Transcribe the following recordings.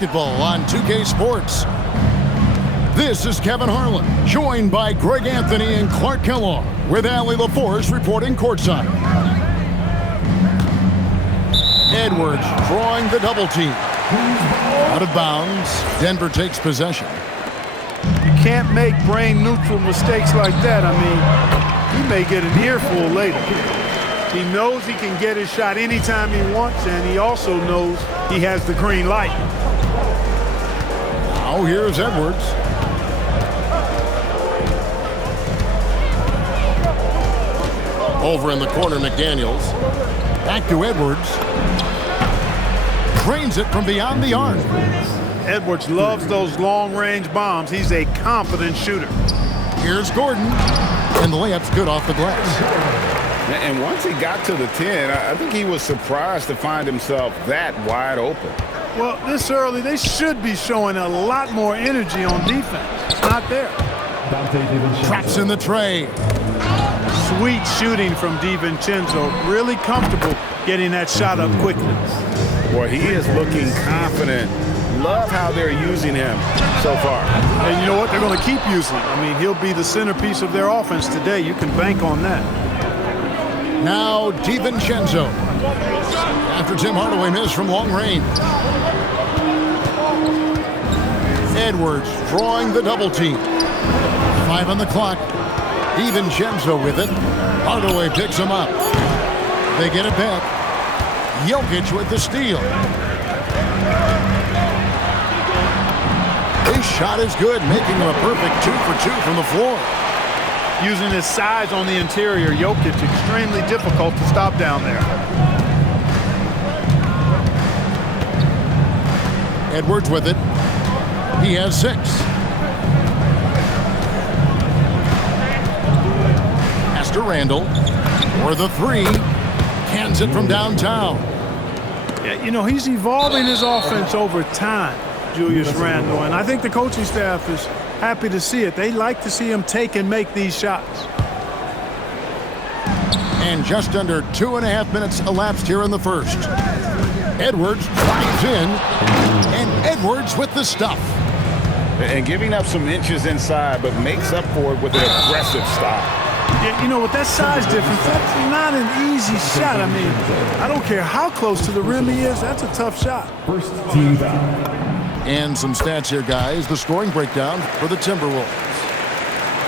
Basketball on 2K Sports. This is Kevin Harlan, joined by Greg Anthony and Clark Kellogg, with Allie LaForce reporting courtside. Edwards drawing the double team. Out of bounds, Denver takes possession. You can't make brain-neutral mistakes like that. I mean, he may get an earful later. He knows he can get his shot anytime he wants, and he also knows he has the green light. Now here's Edwards. Over in the corner, McDaniels. Back to Edwards. Drains it from beyond the arc. Edwards loves those long-range bombs. He's a confident shooter. Here's Gordon. And the layup's good off the glass. And once he got to the 10, I think he was surprised to find himself that wide open. Well, this early, they should be showing a lot more energy on defense. It's not there. Traps in the tray. Sweet shooting from DiVincenzo. Really comfortable getting that shot up quickly. Boy, he is looking confident. Love how they're using him so far. And you know what? They're going to keep using him. I mean, he'll be the centerpiece of their offense today. You can bank on that. Now DiVincenzo. After Tim Hardaway missed from long range. Edwards drawing the double team. 5 on the clock. DiVincenzo with it. Hardaway picks him up. They get it back. Jokic with the steal. His shot is good, making him a perfect 2 for 2 from the floor. Using his size on the interior, Jokic extremely difficult to stop down there. Edwards with it. He has 6. Pass to Randall. For the 3. Cans it from downtown. Yeah, you know, he's evolving his offense over time, Julius Randle, and I think the coaching staff is happy to see it. They like to see him take and make these shots. And just under 2.5 minutes elapsed here in the first. Edwards drives in, and Edwards with the stuff. And giving up some inches inside, but makes up for it with an aggressive stop. Yeah, you know, with that size difference, that's not an easy shot. I mean, I don't care how close to the rim he is, that's a tough shot. First team foul. And some stats here, guys. The scoring breakdown for the Timberwolves.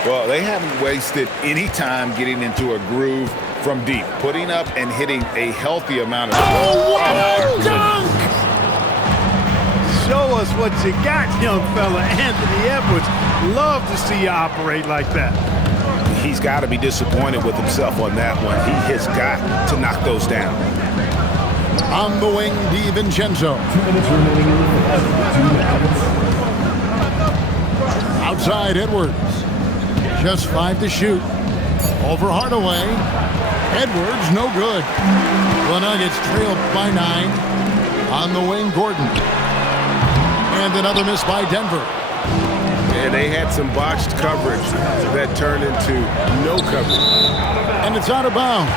Well, they haven't wasted any time getting into a groove from deep, putting up and hitting a healthy amount of... Oh, what a dunk! Show us what you got, young fella. Anthony Edwards. Love to see you operate like that. He's got to be disappointed with himself on that one. He has got to knock those down. On the wing, DiVincenzo. 2 minutes remaining in the fourth. 2 minutes. Outside Edwards. Just 5 to shoot. Over Hardaway. Edwards, no good. The Nuggets trailed by 9. On the wing, Gordon. And another miss by Denver. And they had some botched coverage that turned into no coverage. And it's out of bounds.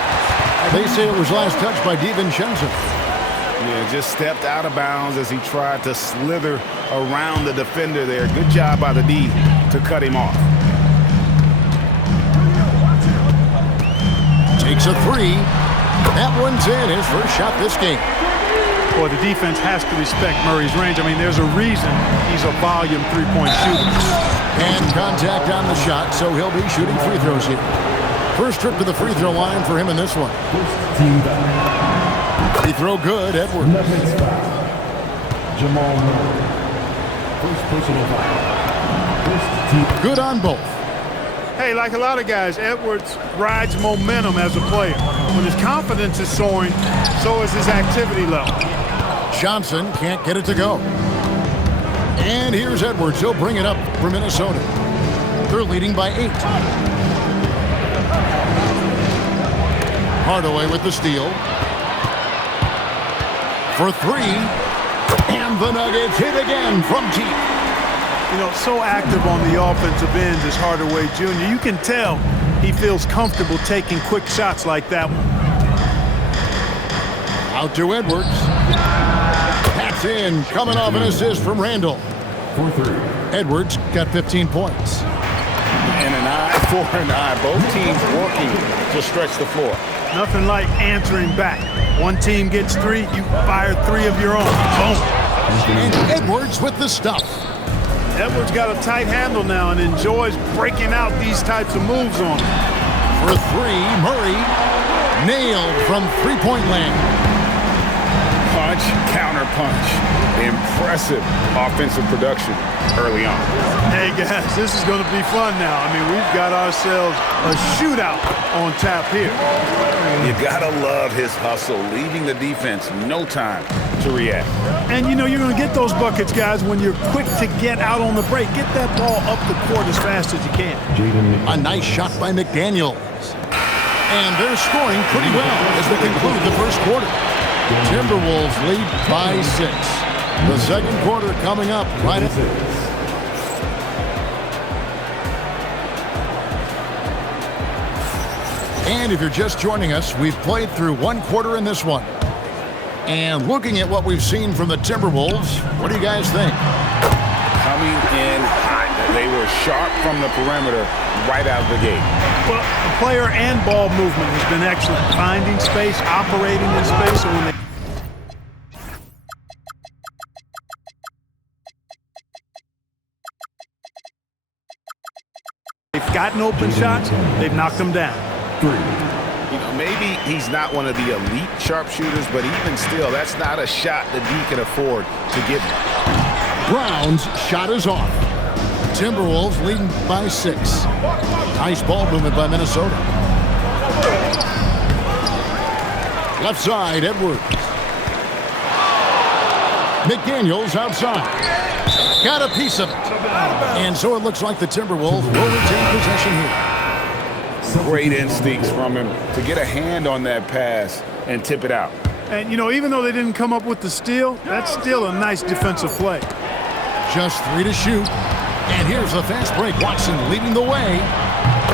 They say it was last touched by DiVincenzo. Yeah, just stepped out of bounds as he tried to slither around the defender there. Good job by the D to cut him off. Takes a 3. That one's in, his first shot this game. Boy, the defense has to respect Murray's range. I mean, there's a reason he's a volume three-point shooter. And contact on the shot, so he'll be shooting free throws here. First trip to the free throw line for him in this one. First team foul. Free throw good, Edwards. Nuggets foul. Jamal Murray. First personal foul. First team. Good on both. Hey, like a lot of guys, Edwards rides momentum as a player. When his confidence is soaring, so is his activity level. Johnson can't get it to go. And here's Edwards. He'll bring it up for Minnesota. They're leading by 8. Hardaway with the steal. For 3. And the Nuggets hit again from deep. You know, so active on the offensive end is Hardaway Jr. You can tell he feels comfortable taking quick shots like that one. Out to Edwards. That's in, coming off an assist from Randall. For 3. Edwards got 15 points. And an eye for an eye. Both teams working to stretch the floor. Nothing like answering back. One team gets 3, you fire 3 of your own. Boom. And Edwards with the stuff. Edwards got a tight handle now and enjoys breaking out these types of moves on him. For 3, Murray nailed from three-point land. Punch, counter punch. Impressive offensive production early on. Hey guys, this is going to be fun now. I mean, we've got ourselves a shootout on tap here. You gotta love his hustle, leaving the defense no time to react. And you know you're going to get those buckets, guys, when you're quick to get out on the break. Get that ball up the court as fast as you can. A nice shot by McDaniels. And they're scoring pretty well as they conclude the first quarter. Timberwolves lead by 6. The second quarter coming up right at... And if you're just joining us, we've played through one quarter in this one. And looking at what we've seen from the Timberwolves, what do you guys think? Coming in hot. They were sharp from the perimeter right out of the gate. Well, the player and ball movement has been excellent. Finding space, operating in space, and when they've gotten open shots, they've knocked them down. 3. You know, maybe he's not one of the elite sharpshooters, but even still, that's not a shot that he can afford to get. Brown's shot is off. Timberwolves leading by 6. Nice ball movement by Minnesota. Left side, Edwards. McDaniels outside. Got a piece of it. And so it looks like the Timberwolves will retain possession here. Great instincts from him to get a hand on that pass and tip it out. And, you know, even though they didn't come up with the steal, that's still a nice defensive play. Just 3 to shoot. And here's the fast break. Watson leading the way.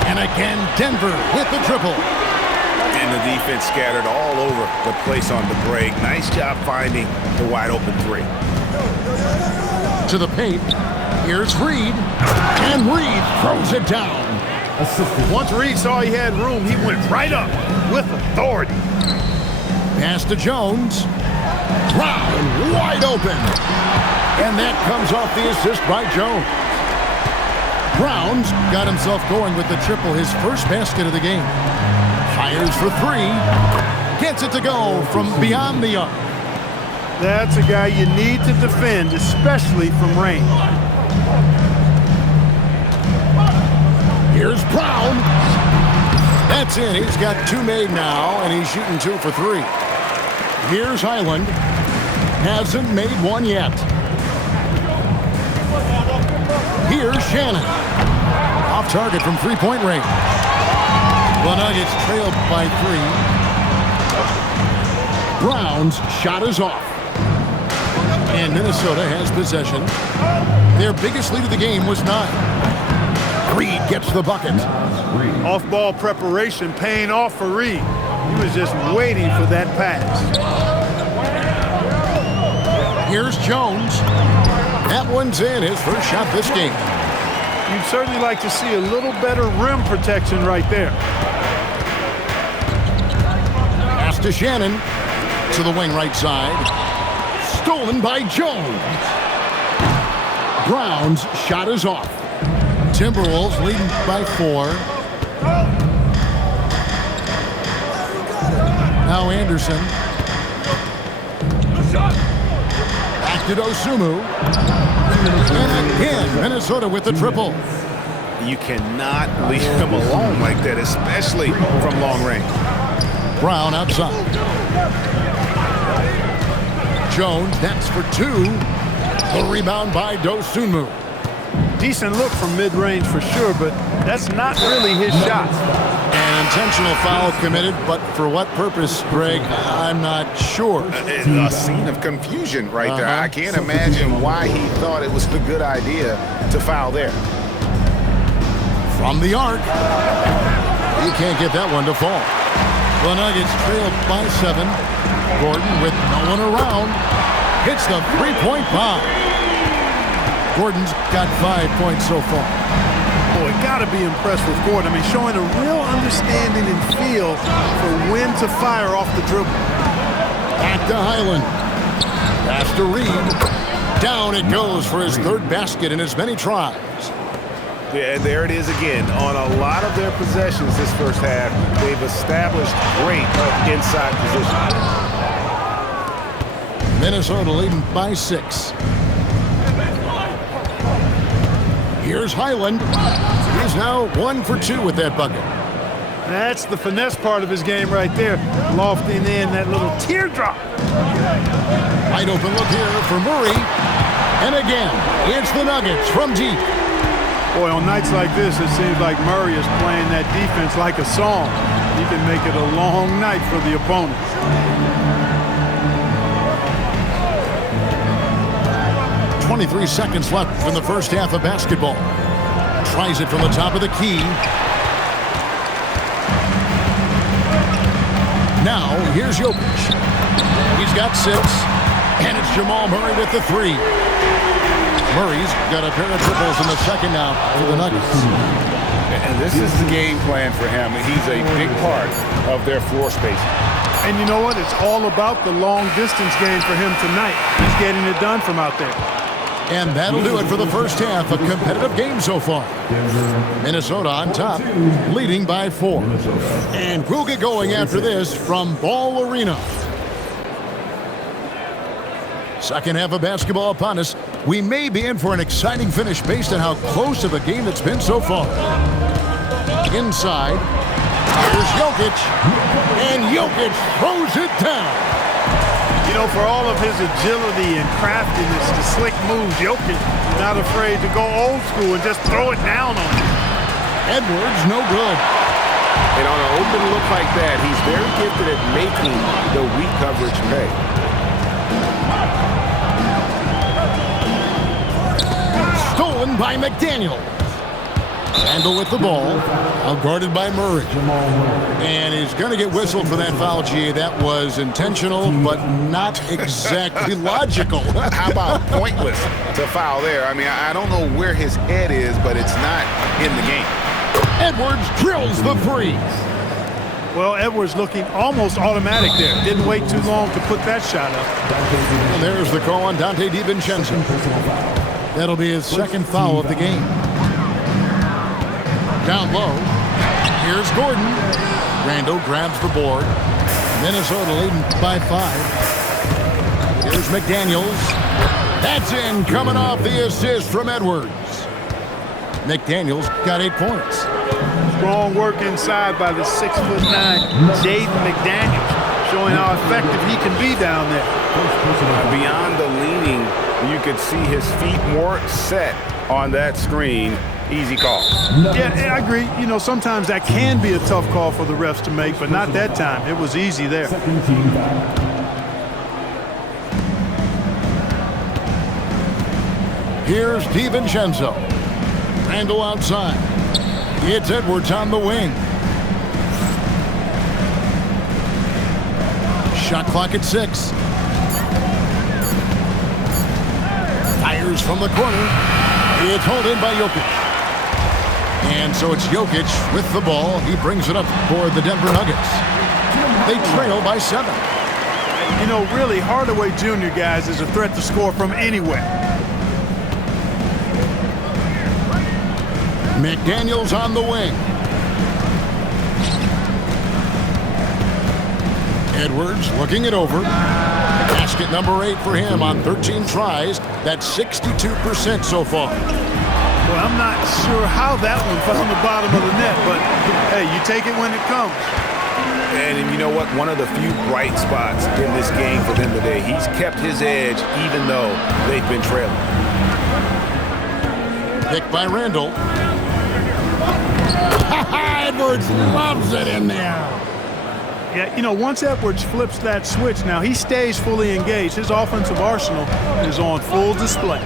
And again, Denver with the triple. And the defense scattered all over the place on the break. Nice job finding the wide open 3. To the paint. Here's Reed. And Reed throws it down. Once Reed saw he had room, he went right up with authority. Pass to Jones. Brown wide open. And that comes off the assist by Jones. Brown's got himself going with the triple, his first basket of the game. Fires for 3. Gets it to go from beyond the arc. That's a guy you need to defend, especially from range. Here's Brown. That's in. He's got 2 made now, and he's shooting 2 for 3. Here's Highland. Hasn't made 1 yet. Here's Shannon. Off target from three-point range. The Nuggets trailed by 3. Brown's shot is off. And Minnesota has possession. Their biggest lead of the game was 9. Reed gets the bucket. Off-ball preparation paying off for Reed. He was just waiting for that pass. Here's Jones. That one's in, his first shot this game. You'd certainly like to see a little better rim protection right there. Pass to Shannon. To the wing right side. Stolen by Jones. Brown's shot is off. Timberwolves leading by 4. Now Anderson. Back to Dosumu. And again, Minnesota with the triple. You cannot leave him alone like that, especially from long range. Brown outside. Jones, that's for 2. The rebound by Dosunmu. Decent look from mid-range for sure, but that's not really his shot. An intentional foul committed, but for what purpose, Greg, I'm not sure. A scene of confusion right there. I can't imagine why he thought it was a good idea to foul there. From the arc. He can't get that one to fall. The Nuggets trailed by 7. Gordon with no one around. hits the three-point bomb. Gordon's got 5 points so far. Boy, got to be impressed with Gordon. I mean, showing a real understanding and feel for when to fire off the dribble. Back to Highland. Pass to Reed. Down it goes for his third basket in as many tries. Yeah, and there it is again. On a lot of their possessions this first half, they've established great inside position. Minnesota leading by 6. Here's Highland. He's now 1 for 2 with that bucket. That's the finesse part of his game right there. Lofting in that little teardrop. Wide open look here for Murray. And again, it's the Nuggets from deep. Boy, on nights like this, it seems like Murray is playing that defense like a song. He can make it a long night for the opponent. 23 seconds left in the first half of basketball. Tries it from the top of the key. Now, here's Jokic. He's got 6, and it's Jamal Murray with the 3. Murray's got a pair of triples in the second now for the Nuggets. And this is the game plan for him. He's a big part of their floor space. And you know what? It's all about the long-distance game for him tonight. He's getting it done from out there. And that'll do it for the first half. A competitive game so far. Minnesota on top, leading by 4. And we'll get going after this from Ball Arena. Second half of basketball upon us. We may be in for an exciting finish based on how close of a game it's been so far. Inside, here's Jokic, and Jokic throws it down. You know, for all of his agility and craftiness, the slick moves, Jokic not afraid to go old school and just throw it down on him. Edwards, no good. And on an open look like that, he's very gifted at making the weak coverage pay. Stolen by McDaniels. Randle with the ball, outguarded by Murray. And he's going to get whistled for that foul, G. That was intentional, but not exactly logical. How about pointless to foul there? I mean, I don't know where his head is, but it's not in the game. Edwards drills the 3. Well, Edwards looking almost automatic there. Didn't wait too long to put that shot up. And there's the call on Dante DiVincenzo. That'll be his second foul of the game. Down low, here's Gordon. Randle grabs the board. Minnesota leading by 5. Here's McDaniels. That's in, coming off the assist from Edwards. McDaniels got 8 points. Strong work inside by the 6'9" Jaden McDaniels, showing how effective he can be down there. Beyond the leaning, you could see his feet more set on that screen. Easy call. Yeah, I agree. You know, sometimes that can be a tough call for the refs to make, but not that time. It was easy there. Here's DiVincenzo. Randle outside. It's Edwards on the wing. Shot clock at 6. Fires from the corner. It's hauled in by Jokic. And so it's Jokic with the ball. He brings it up for the Denver Nuggets. They trail by 7. You know, really, Hardaway Jr., guys, is a threat to score from anywhere. McDaniels on the wing. Edwards looking it over. Basket number 8 for him on 13 tries. That's 62% so far. Well, I'm not sure how that one found the bottom of the net, but hey, you take it when it comes. And you know what? One of the few bright spots in this game for them today. He's kept his edge even though they've been trailing. Picked by Randle. Edwards loves it in there. Yeah, you know, once Edwards flips that switch, now he stays fully engaged. His offensive arsenal is on full display.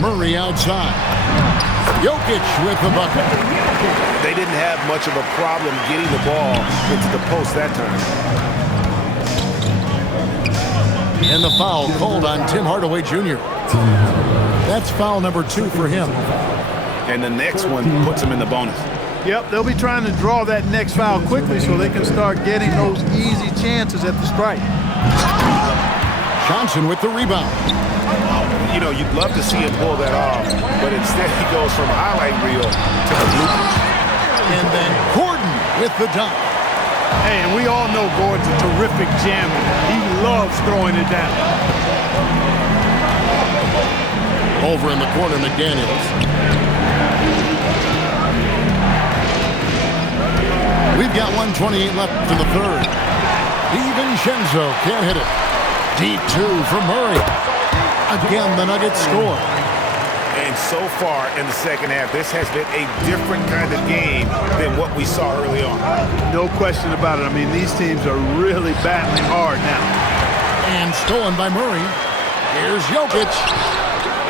Murray outside. Jokic with the bucket. They didn't have much of a problem getting the ball into the post that time. And the foul called on Tim Hardaway Jr. That's foul number 2 for him. And the next one puts him in the bonus. Yep, they'll be trying to draw that next foul quickly so they can start getting those easy chances at the stripe. Johnson with the rebound. You know, you'd love to see him pull that off, but instead he goes from highlight reel to the bloopers. And then Gordon with the dunk. Hey, and we all know Gordon's a terrific jammer. He loves throwing it down. Over in the corner, McDaniels. We've got 1:28 left in the third. DiVincenzo can't hit it. Deep 2 for Murray. Again, the Nuggets score. And so far in the second half, this has been a different kind of game than what we saw early on. No question about it. I mean, these teams are really battling hard now. And stolen by Murray. Here's Jokic.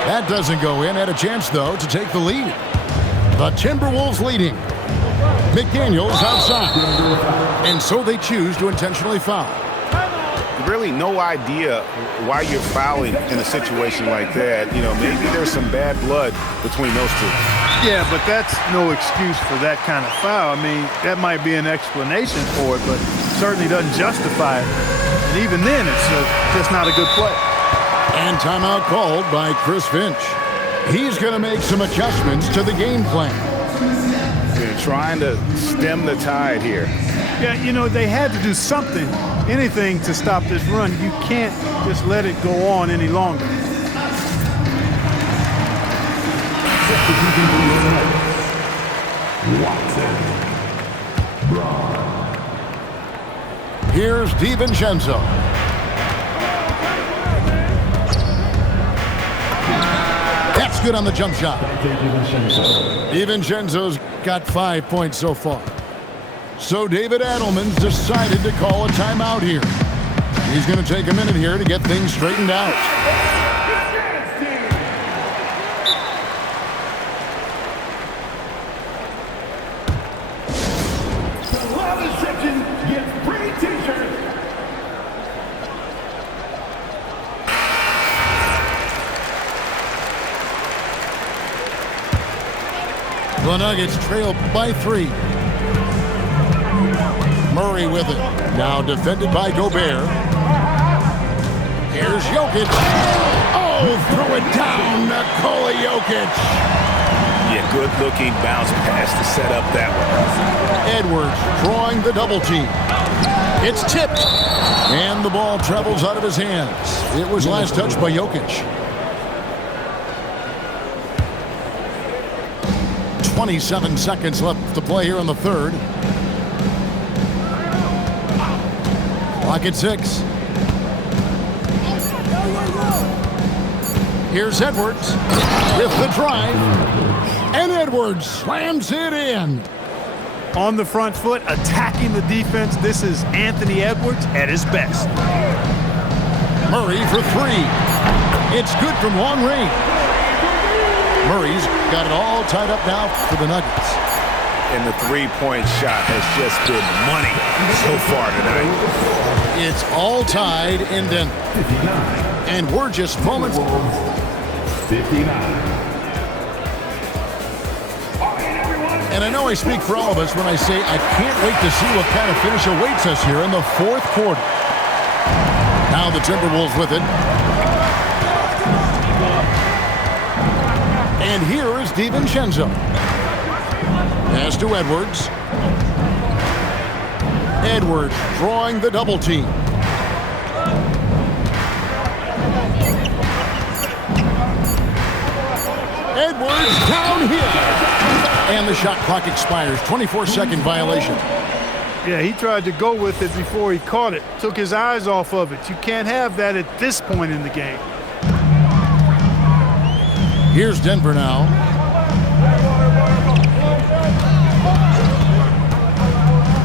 That doesn't go in. Had a chance, though, to take the lead. The Timberwolves leading. McDaniels outside. And so they choose to intentionally foul. Really no idea why you're fouling in a situation like that. You know, maybe there's some bad blood between those two. Yeah, but that's no excuse for that kind of foul. I mean, that might be an explanation for it, but certainly doesn't justify it. And even then, it's just not a good play. And timeout called by Chris Finch. He's going to make some adjustments to the game plan. They're trying to stem the tide here. Yeah, you know, they had to do something, anything to stop this run. You can't just let it go on any longer. Here's DiVincenzo. That's good on the jump shot. DiVincenzo's got 5 points so far. So David Adelman's decided to call a timeout here. He's going to take a minute here to get things straightened out. The loudest section gets free t-shirts. The Nuggets trail by 3. Murray with it. Now defended by Gobert. Here's Jokic. Oh, throw it down. Nikola Jokic. Yeah, good-looking bounce pass to set up that one. Edwards drawing the double team. It's tipped. And the ball travels out of his hands. It was last touched by Jokic. 27 seconds left to play here in the third. Clock at 6. Here's Edwards with the drive. And Edwards slams it in. On the front foot, attacking the defense. This is Anthony Edwards at his best. Murray for 3. It's good from long range. Murray's got it all tied up now for the Nuggets. And the three-point shot has just been money so far tonight. It's all tied in Denver. 59. And we're just moments. 59. And I know I speak for all of us when I say I can't wait to see what kind of finish awaits us here in the fourth quarter. Now the Timberwolves with it. And here is DiVincenzo. Pass to Edwards. Edwards drawing the double team. Edwards down here. And the shot clock expires. 24-second violation. Yeah, he tried to go with it before he caught it. Took his eyes off of it. You can't have that at this point in the game. Here's Denver now.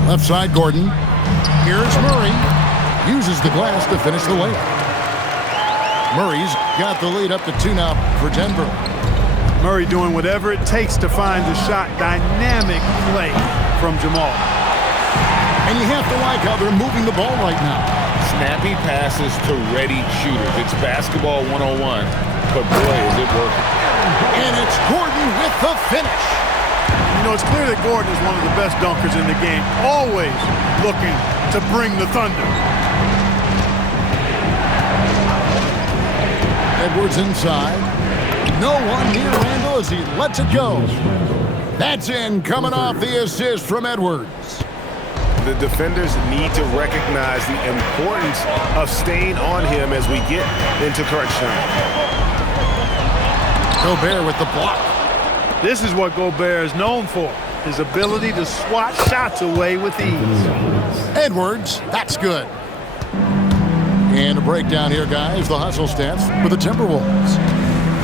Left side, Gordon. Here's Murray. Uses the glass to finish the layup. Murray's got the lead up to 2 now for Denver. Murray doing whatever it takes to find the shot. Dynamic play from Jamal. And you have to like how they're moving the ball right now. snappy passes to ready shooters. It's basketball 101, but boy, is it working. And it's Gordon with the finish. You know, it's clear that Gordon is one of the best dunkers in the game, always looking to bring the thunder. Edwards inside. No one near Randall as he lets it go. That's in, coming off the assist from Edwards. The defenders need to recognize the importance of staying on him as we get into crunch time. Gobert with the block. This is what Gobert is known for, his ability to swat shots away with ease. Edwards, that's good. And a breakdown here, guys. The hustle stats for the Timberwolves.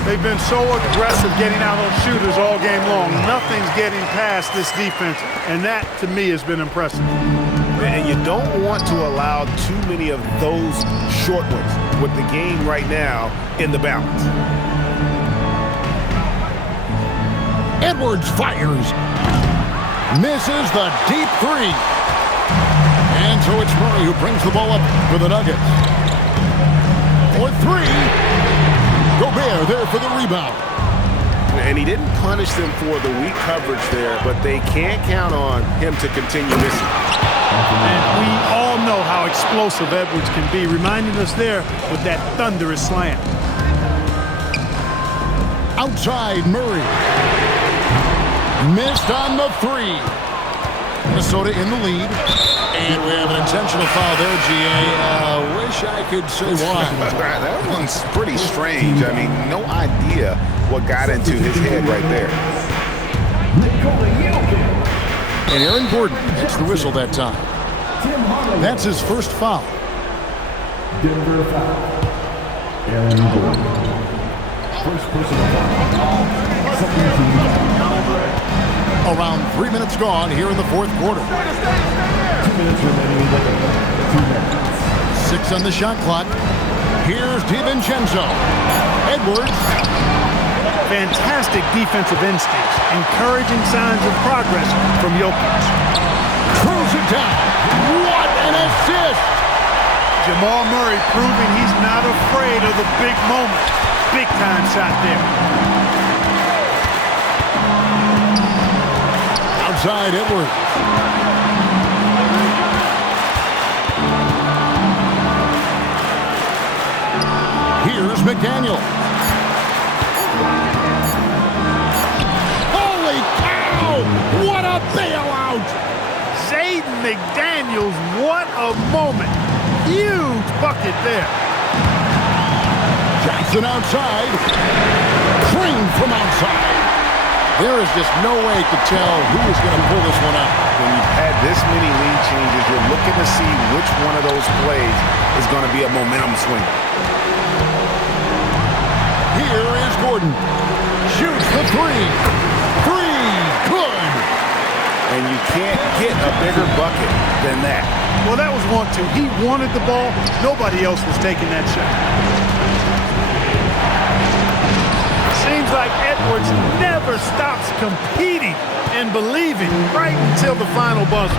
They've been so aggressive getting out on shooters all game long. Nothing's getting past this defense, and that, to me, has been impressive. And you don't want to allow too many of those short ones with the game right now in the balance. Edwards fires. Misses the deep three. And so it's Murray who brings the ball up for the Nuggets. For three. Gobert there for the rebound. And he didn't punish them for the weak coverage there, but they can't count on him to continue missing. And we all know how explosive Edwards can be, reminding us there with that thunderous slam. Outside Murray. Missed on the three. Minnesota in the lead. And we have an intentional foul there, GA. Wish I could say why. That one's pretty strange. I mean, no idea what got into his head right there. And Aaron Gordon gets the whistle that time. That's his first foul. Denver foul. Aaron Gordon. First personal foul. Second team. Around 3 minutes gone here in the fourth quarter. 2 minutes remaining in the game. 2 minutes. 6 on the shot clock. Here's DiVincenzo. Edwards. Fantastic defensive instincts, encouraging signs of progress from Jokic. Throws it down. What an assist! Jamal Murray proving he's not afraid of the big moment. Big time shot there. Outside Edwards. Here's McDaniel. Holy cow! What a bailout! Jaden McDaniels, what a moment. Huge bucket there. Jackson outside. Green from outside. There is just no way to tell who is going to pull this one out. When you've had this many lead changes, you're looking to see which one of those plays is going to be a momentum swing. Here is Gordon. Shoots the three. Three. Good. And you can't get a bigger bucket than that. Well, that was 1-2. He wanted the ball. Nobody else was taking that shot. Seems like Edwards never stops competing and believing right until the final buzzer.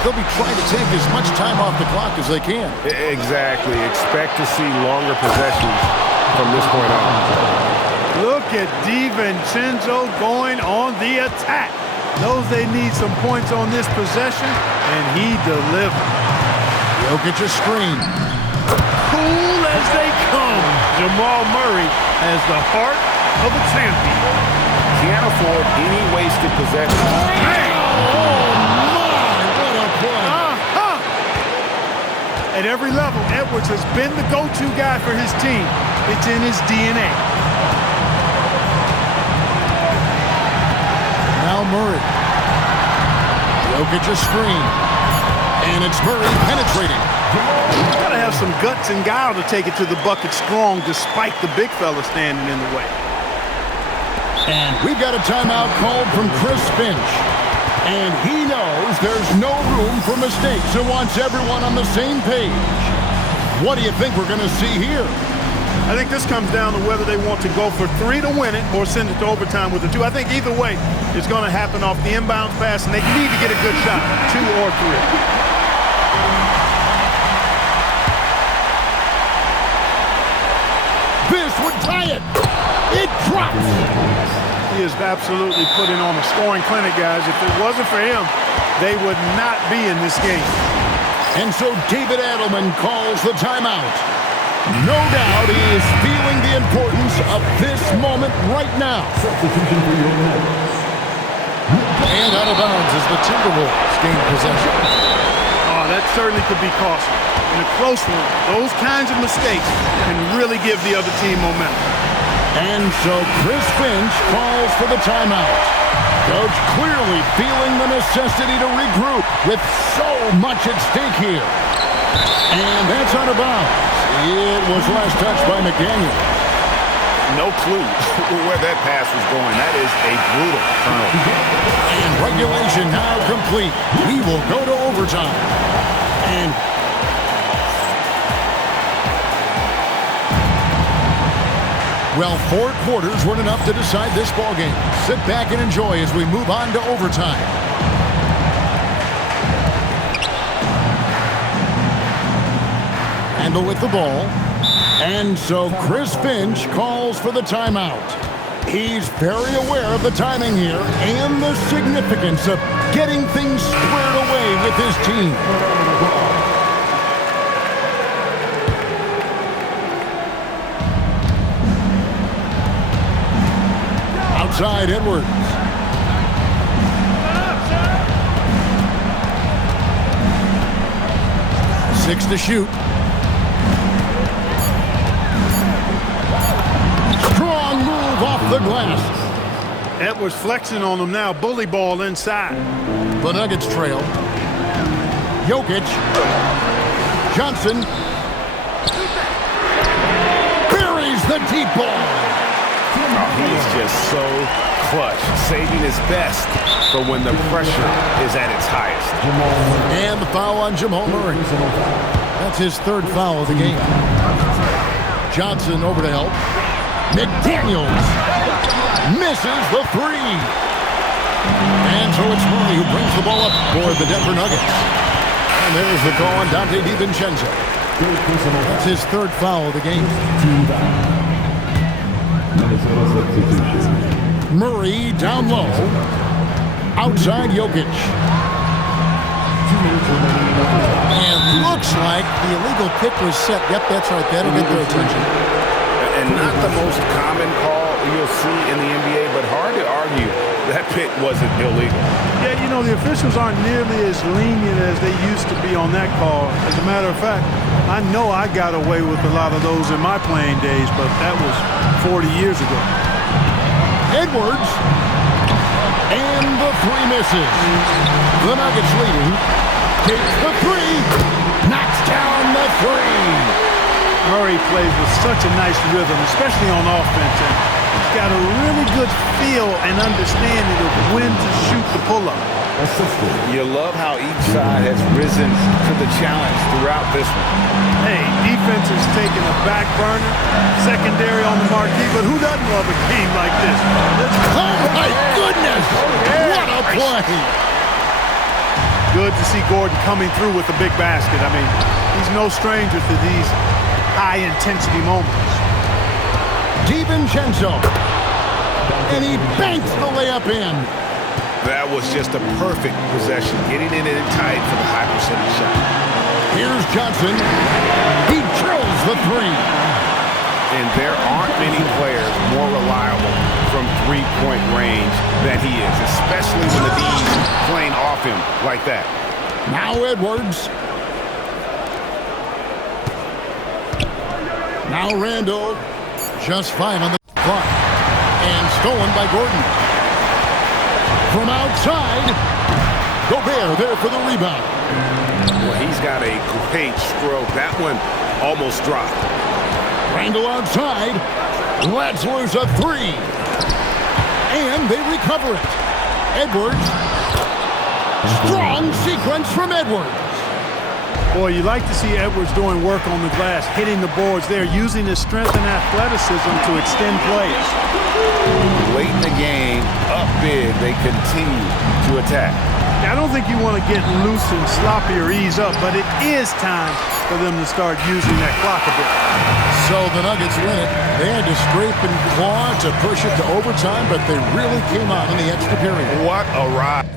They'll be trying to take as much time off the clock as they can. Exactly. Expect to see longer possessions from this point on. Look at DiVincenzo going on the attack. Knows they need some points on this possession, and he delivered. Jokic's screen. Cool as they come. Jamal Murray has the heart of a champion. Can't afford any wasted possessions. Oh, my! What a play. At every level, Edwards has been the go-to guy for his team. It's in his DNA. Now Murray. Jokic's screen. And it's Murray penetrating. He's got to have some guts and guile to take it to the bucket strong despite the big fella standing in the way. And we've got a timeout called from Chris Finch. And he knows there's no room for mistakes and wants everyone on the same page. What do you think we're going to see here? I think this comes down to whether they want to go for 3 to win it or send it to overtime with a 2. I think either way, it's going to happen off the inbounds pass, and they need to get a good shot, 2 or 3. This would tie it. It drops. He is absolutely putting on a scoring clinic, guys. If it wasn't for him, they would not be in this game. And so David Adelman calls the timeout. No doubt he is feeling the importance of this moment right now. Substitution for your man. And out of bounds as the Timberwolves gain possession. Oh, that certainly could be costly. In a close one, those kinds of mistakes can really give the other team momentum. And so Chris Finch calls for the timeout. Coach clearly feeling the necessity to regroup with so much at stake here. And that's out of bounds. It was last touched by McDaniel. No clue where that pass was going. That is a brutal turnover. And regulation now complete. We will go to overtime. And well, 4 quarters weren't enough to decide this ballgame. Sit back and enjoy as we move on to overtime. Handle with the ball. And so Chris Finch calls for the timeout. He's very aware of the timing here and the significance of getting things squared away with his team. Outside Edwards. Six to shoot. Strong move off the glass. Edwards flexing on them now. Bully ball inside. The Nuggets trail. Jokic. Johnson. Buries the deep ball. He's just so clutch, saving his best for when the pressure is at its highest. And the foul on Jamal Murray. That's his 3rd foul of the game. Johnson over to help. McDaniels misses the 3. And so it's Murray who brings the ball up for the Denver Nuggets. And there's the call on Dante DiVincenzo. That's his 3rd foul of the game. Murray down low. Outside Jokic. And looks like the illegal pick was set. Yep, that's right. That'll get their attention. And not the most common call you'll see in the NBA, but hard to argue that pick wasn't illegal. Yeah, you know, the officials aren't nearly as lenient as they used to be on that call. As a matter of fact, I know I got away with a lot of those in my playing days, but that was 40 years ago. Edwards. And the 3 misses. The Nuggets leading. Takes the 3. Knocks down the 3. Murray plays with such a nice rhythm, especially on offense. And he's got a really good feel and understanding of when to shoot the pull-up. You love how each side has risen to the challenge throughout this one. Hey, defense is taking a back burner, secondary on the marquee, but who doesn't love a game like this? Oh, my goodness! What a play! Good to see Gordon coming through with a big basket. I mean, he's no stranger to these high-intensity moments. DiVincenzo. And he banks the layup in. That was just a perfect possession, getting it in tight for the high percentage shot. Here's Johnson. He drills the 3. And there aren't many players more reliable from three-point range than he is, especially when the D's playing off him like that. Now Edwards. Now Randall. Just 5 on the clock. And stolen by Gordon. From outside, Gobert there for the rebound. Well, he's got a great stroke. That one almost dropped. Randall outside, lets loose a 3. And they recover it. Edwards. Strong sequence from Edwards. Boy, you like to see Edwards doing work on the glass, hitting the boards there, using his strength and athleticism to extend plays. Late in the game, up big, they continue to attack. I don't think you want to get loose and sloppy or ease up, but it is time for them to start using that clock a bit. So the Nuggets win it. They had to scrape and claw to push it to overtime, but they really came out in the extra period. What a ride.